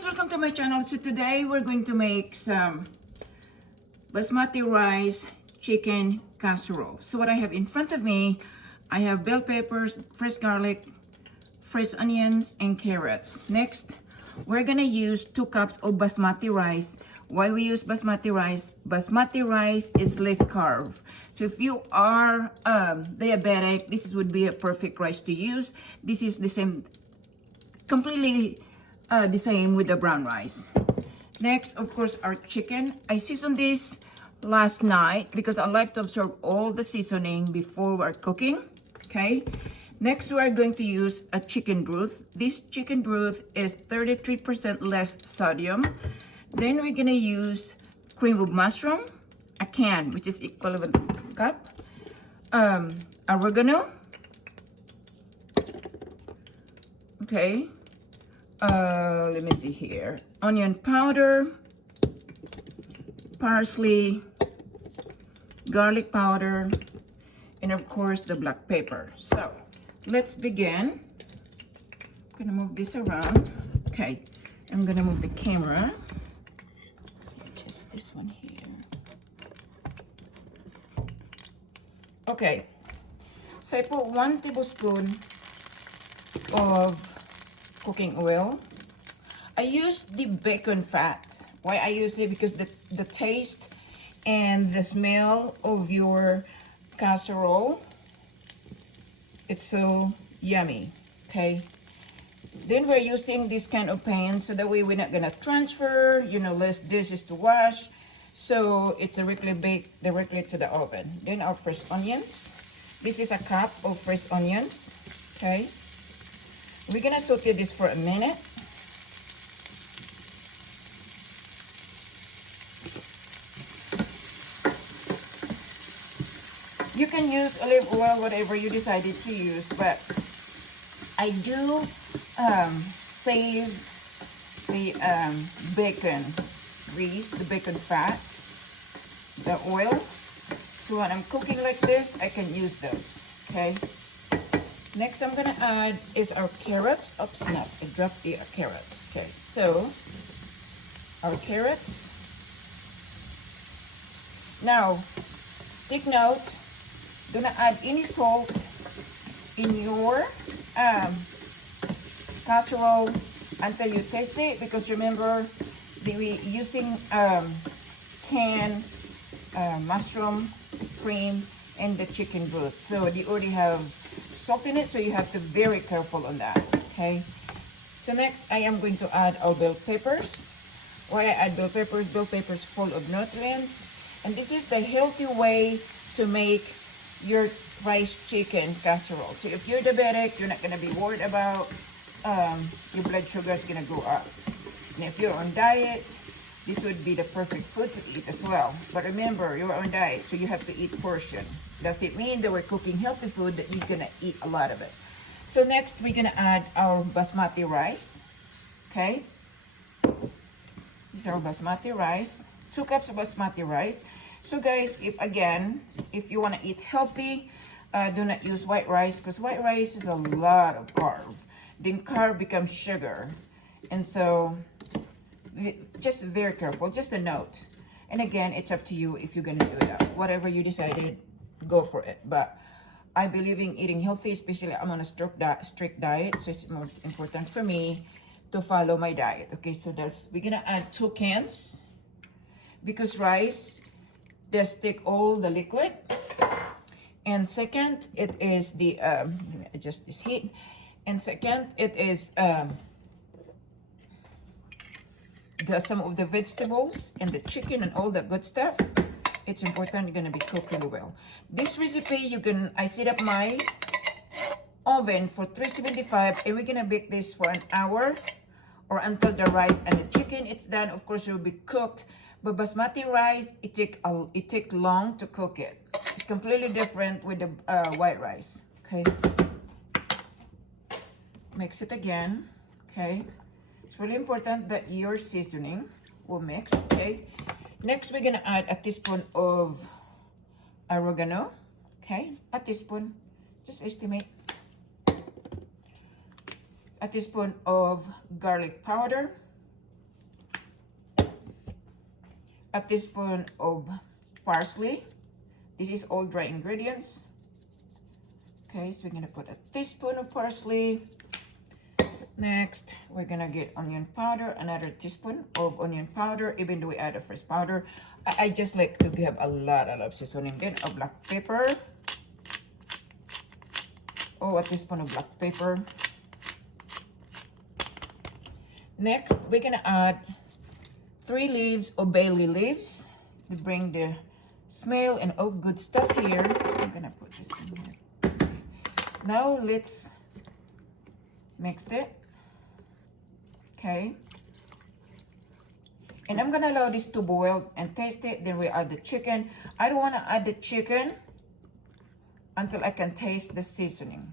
guys, welcome to my channel. So today we're going to make some basmati rice chicken casserole. So what I have in front of me, I have bell peppers, fresh garlic, fresh onions, and carrots. Next, we're gonna use 2 cups of basmati rice. Why we use basmati rice is less carb. So if you are diabetic, this would be a perfect rice to use. This is the same, completely the same with the brown rice. Next, of course, our chicken. I seasoned this last night because I like to absorb all the seasoning before we're cooking. Okay. Next, we are going to use a chicken broth. This chicken broth is 33% less sodium. Then we're gonna use cream of mushroom, a can, which is equivalent cup. Oregano. Okay. Let me see here. Onion powder, parsley, garlic powder, and of course the black pepper. So let's begin. I'm gonna move this around. Okay, I'm gonna move the camera. Just this one here. Okay, so I put 1 tablespoon of cooking oil. I use the bacon fat. Why I use it? Because the taste and the smell of your casserole, it's so yummy. Okay, then we're using this kind of pan so that way we're not gonna transfer, less dishes to wash, so it directly baked directly to the oven. Then our fresh onions. This is a cup of fresh onions. Okay, we're gonna saute this for a minute. You can use olive oil, whatever you decided to use, but I do save the bacon grease, the bacon fat, the oil. So when I'm cooking like this, I can use those, okay? Next I'm gonna add is our carrots. Oops, no, I dropped the carrots. Okay, so our carrots. Now, take note, do not add any salt in your casserole until you taste it, because remember, we're using canned mushroom cream and the chicken broth. So you already have salt in it, so you have to be very careful on that. Okay, so next I am going to add our bell peppers. Why I add bell peppers? Bell peppers full of nutrients, and this is the healthy way to make your rice chicken casserole. So if you're diabetic, you're not going to be worried about your blood sugar is going to go up. And if you're on diet, this would be the perfect food to eat as well. But remember, you're on diet, so you have to eat portion. Does it mean that we're cooking healthy food that you're gonna eat a lot of it? So next, we're gonna add our basmati rice. Okay, this is our basmati rice. 2 cups of basmati rice. So guys, if you wanna eat healthy, do not use white rice, because white rice is a lot of carb. Then carb becomes sugar, and so just very careful. Just a note. And again, it's up to you if you're gonna do that. Whatever you decided, go for it. But I believe in eating healthy, especially I'm on a strict diet, so it's more important for me to follow my diet. Okay, so we're gonna add 2 cans, because rice does take all the liquid. And second, it is the let me adjust this heat. And second, it is some of the vegetables and the chicken and all that good stuff. It's important, you're gonna be cooked really well. This recipe, I set up my oven for 375, and we're gonna bake this for an hour or until the rice and the chicken it's done. Of course, it will be cooked, but basmati rice, it take long to cook it. It's completely different with the white rice. Okay, mix it again. Okay, it's really important that your seasoning will mix. Okay, next we're gonna add a teaspoon of oregano. Okay, a teaspoon, just estimate. A teaspoon of garlic powder, a teaspoon of parsley. This is all dry ingredients. Okay, so we're gonna put a teaspoon of parsley. Next, we're gonna get onion powder, another teaspoon of onion powder, even though we add a fresh powder. I just like to have a lot of seasoning. Then a black pepper. Oh, a teaspoon of black pepper. Next, we're gonna add 3 leaves of bay leaves to bring the smell and all good stuff here. I'm gonna put this in here. Now let's mix it. Okay. And I'm gonna allow this to boil and taste it. Then we add the chicken. I don't wanna add the chicken until I can taste the seasoning.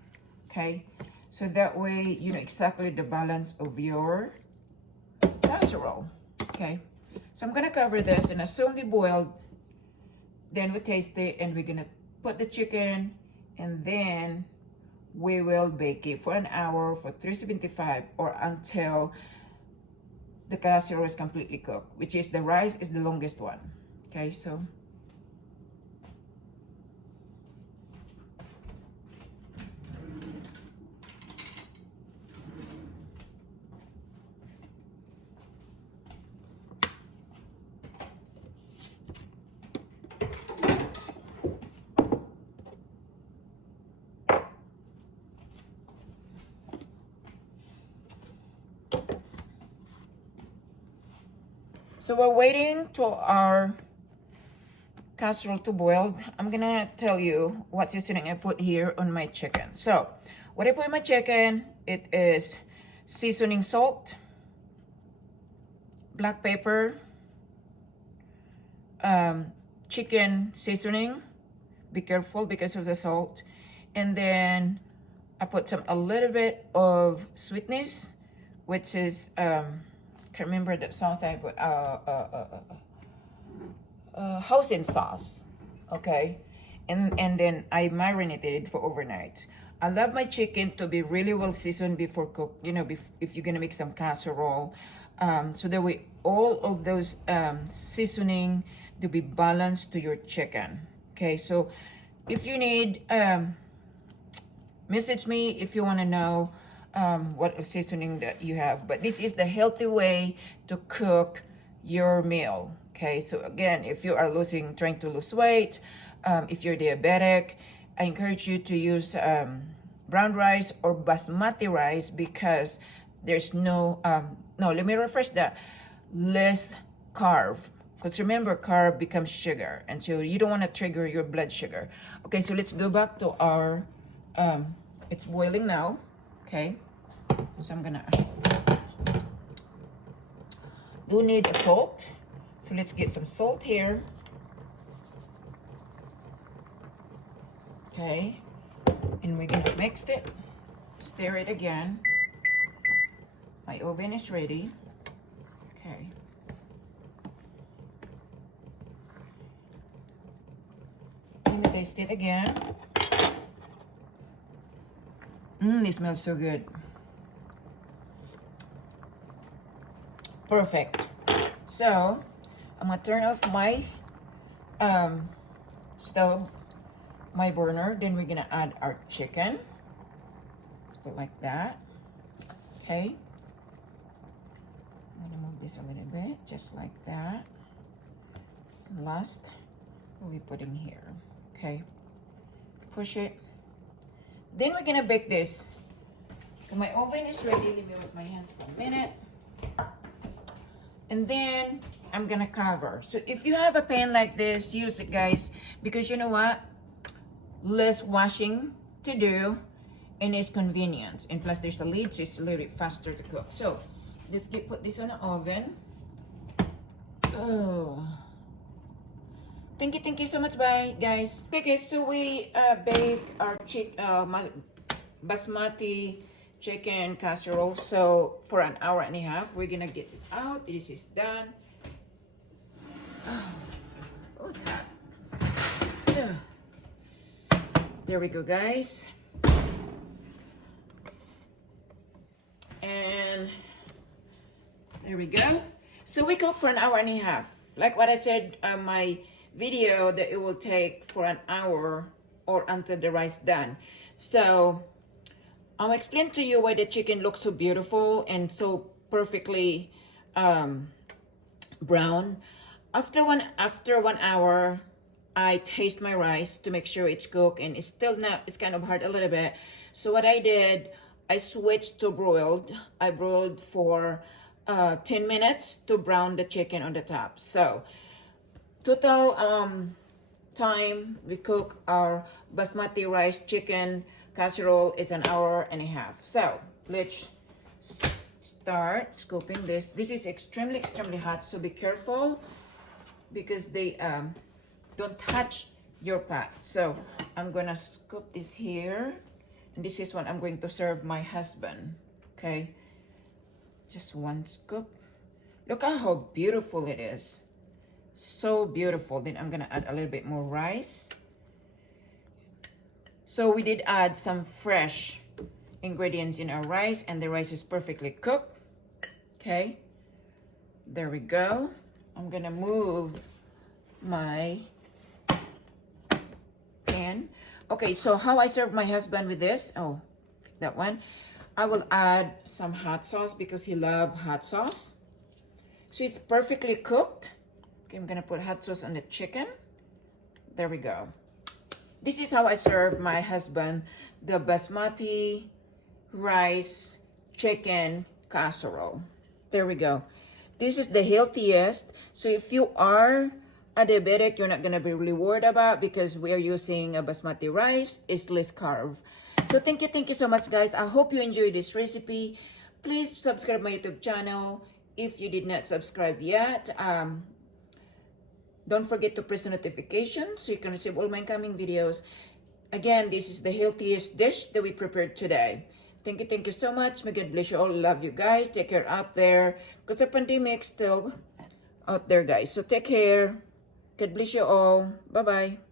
Okay. So that way you know exactly the balance of your casserole. Okay. So I'm gonna cover this, and as soon as they boiled, then we taste it, and we're gonna put the chicken, and then we will bake it for an hour for 375 or until the casserole is completely cooked, which is the rice is the longest one. Okay, so we're waiting to our casserole to boil. I'm gonna tell you what seasoning I put here on my chicken. So what I put in my chicken, it is seasoning salt, black pepper, chicken seasoning. Be careful because of the salt. And then I put a little bit of sweetness, which is can't remember the sauce I put. Hoisin sauce. Okay, and then I marinated it for overnight. I love my chicken to be really well seasoned before cooked. You know, if you're gonna make some casserole, so that way all of those seasoning to be balanced to your chicken. Okay, so if you need, message me if you want to know what seasoning that you have. But this is the healthy way to cook your meal. Okay, so again, if you are trying to lose weight, if you're diabetic, I encourage you to use brown rice or basmati rice, because there's no, let me refresh that, less carb. Because remember, carb becomes sugar, and so you don't want to trigger your blood sugar. Okay, so let's go back to our, it's boiling now. Okay, so I'm gonna do need salt. So let's get some salt here. Okay, and we're gonna mix it, stir it again. My oven is ready. Okay. Let me taste it again. It smells so good. Perfect. So I'm gonna turn off my stove, my burner. Then we're gonna add our chicken. Let's put like that. Okay. I'm gonna move this a little bit, just like that. And last, we'll be putting here. Okay. Push it. Then we're gonna bake this. My oven is ready. Let me wash my hands for a minute. And then I'm gonna cover. So if you have a pan like this, use it, guys, because you know what? Less washing to do, and it's convenient. And plus there's a lid, so it's a little bit faster to cook. So let's put this on the oven. Oh. Thank you so much, bye guys. Okay, so we bake our basmati chicken casserole. So for an hour and a half, we're gonna get this out. This is done. Oh, it's hot. There we go, guys. And there we go. So we cook for an hour and a half. like what I said on my video, that it will take for an hour or until the rice done. So I'll explain to you why the chicken looks so beautiful and so perfectly brown. After one hour, I taste my rice to make sure it's cooked, and it's still not, it's kind of hard a little bit. So what I did, I switched to broiled. I broiled for 10 minutes to brown the chicken on the top. So total time we cook our basmati rice chicken casserole is an hour and a half. So let's start scooping this. This is extremely hot, so be careful because they don't touch your pot. So I'm gonna scoop this here, and this is what I'm going to serve my husband. Okay, just one scoop. Look at how beautiful it is, so beautiful. Then I'm gonna add a little bit more rice. So we did add some fresh ingredients in our rice, and the rice is perfectly cooked. Okay, there we go. I'm gonna move my pan. Okay, so how I serve my husband with this, oh, that one, I will add some hot sauce because he loves hot sauce. So it's perfectly cooked. Okay, I'm gonna put hot sauce on the chicken. There we go. This is how I serve my husband the basmati rice chicken casserole. There we go. This is the healthiest. So if you are a diabetic, you're not gonna be really worried about, because we are using a basmati rice. It's less carb. So thank you so much, guys. I hope you enjoyed this recipe. Please subscribe my YouTube channel if you did not subscribe yet. Don't forget to press the notification so you can receive all my incoming videos. Again, this is the healthiest dish that we prepared today. Thank you so much. May God bless you all. Love you guys. Take care out there, because the pandemic still out there, guys. So take care. God bless you all. Bye-bye.